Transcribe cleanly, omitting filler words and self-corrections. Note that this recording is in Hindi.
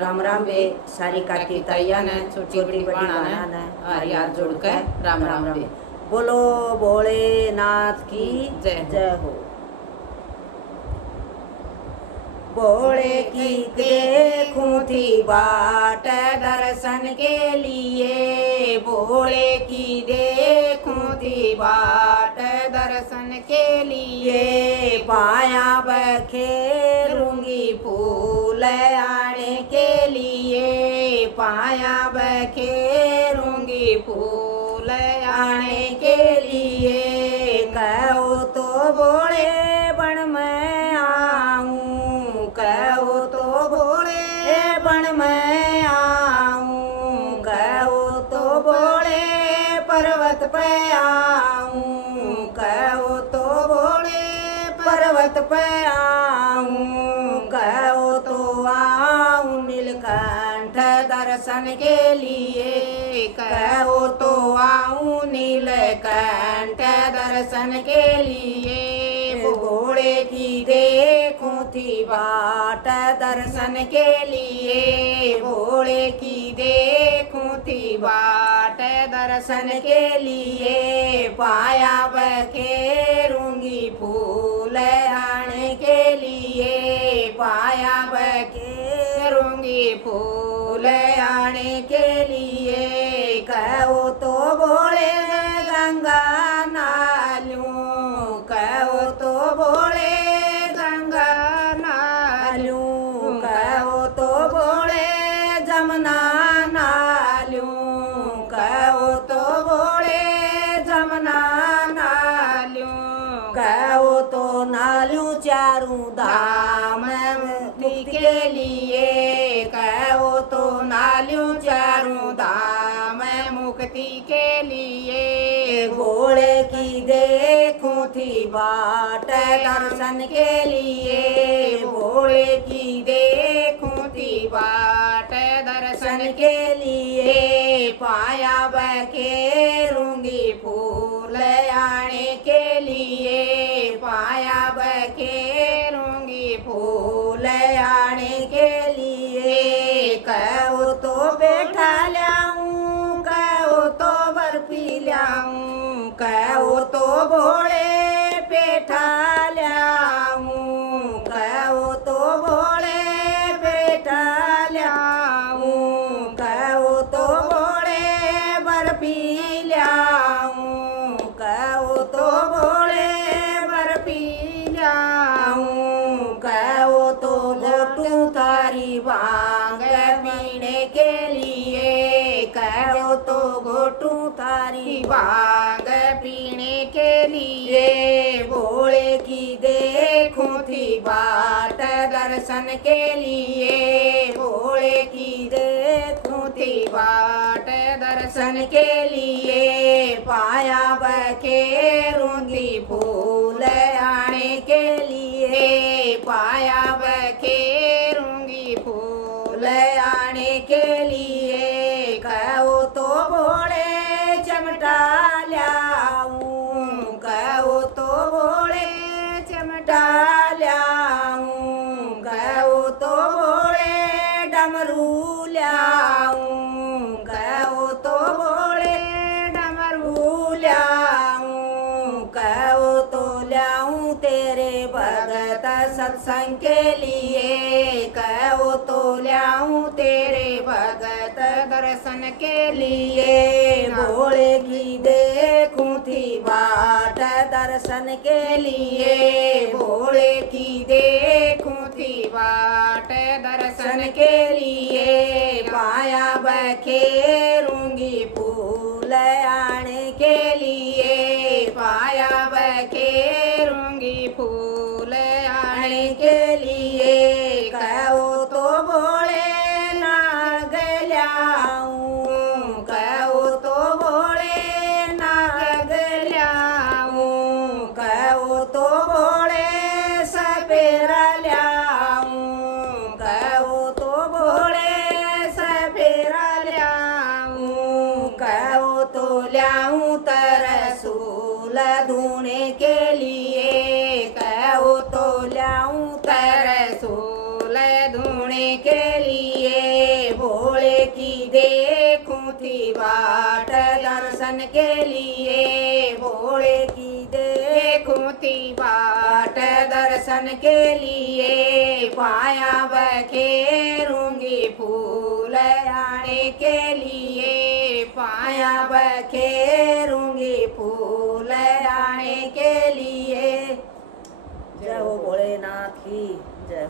राम राम वे सारी काटी तैया ने छोटी बड़ी बाणा ने हरी हाथ जोड़ के राम राम वे। बोलो भोलेनाथ की जय हो। भोले की देखूं थी बाट दर्शन के लिए, भोले की देखूं थी बाट दर्शन के लिए, पाया बखेरूंगी फूल आने के लिए, पाया बखेरूंगी फूल आने के लिए, कहो तो भोले बन में आऊं, कहो तो भोले बन में आऊं, कहो तो भोले पर्वत पे आऊं, कहो तो भोले पर्वत पे आऊं, कहो तो आऊं नीलकंठ दर्शन के लिए, कहो तो आऊं नीलकंठ दर्शन के लिए, भोले की देखूं थी बाट दर्शन के लिए, भोले की देखूं थी बाट दर्शन के लिए, पाया बखेरूंगी फूल आने के लिए, पाया बखेरूंगी फूल आने के लिए, कहो तो भोले गंगा नालूं, कहो तो भोले गंगा नालूं, कहो तो भोले जमुना नालूं, कहो तो भोले जमुना नालूं, कहो तो नालूं चारों धाम मुक्ति के लिए, कहो तो नालूं चारों धाम मुक्ति के लिए, भोले की देखूं थी बाट दर्शन के लिए, भोले की देखूं थी बाट दर्शन के लिए, पाया बखेरूंगी फूल आने के लिए, पाया बखेरूंगी फूल आने के लिए, कहो तो बैठा लाऊं, कहो तो बर्फी लाऊं, कहो तो भोले पेठा लाऊं, कहो तो भोले पेठा लाऊं, कहो तो भोले बर्फी लाऊं, कहो तो भोले बर्फी लाऊं, कहो तो घोटू थारी भांग पीने के लिए, कहो तो घोटू थारी भांग पीने के लिए, भोले की देखूं थी बाट दर्शन के लिए, भोले की देखूं थी बाट दर्शन के लिए, पाया बखेरूंगी फूल आने के लिए, पाया बखेरूंगी फूल आने के लिए, कहो तो भोले चमटा लाऊं, कहो तो भोले चमटा लाऊं, कहो तो भोले डमरू लाऊं, कहो तो भोले डमरू लाऊं, कहो तो लाऊं तेरे भगत सत्संग के लिए, कहो तो लाऊं तेरे भगत दर्शन के लिए, भोले की देखूं थी बाट दर्शन के लिए, भोले की देखूं थी बाट दर्शन के लिए, पाया बखेरूंगी फूल आने के लिए, पाया बखेरूंगी फूल आने के लिए, कहो तो भोले नाग लाऊं, कहो तो भोले नाग लाऊं, कहो तो भोले सपेरा लाऊं, कहो तो भोले सपेरा लाऊं, कहो तो लाऊं तरसू थी बाट दर्शन के लिए, भोले की देखूं थी बाट दर्शन के लिए, पाया बखेरूंगी फूल आने के लिए, पाया बखेरूंगी फूल आने के लिए। जय हो भोलेनाथ की जय।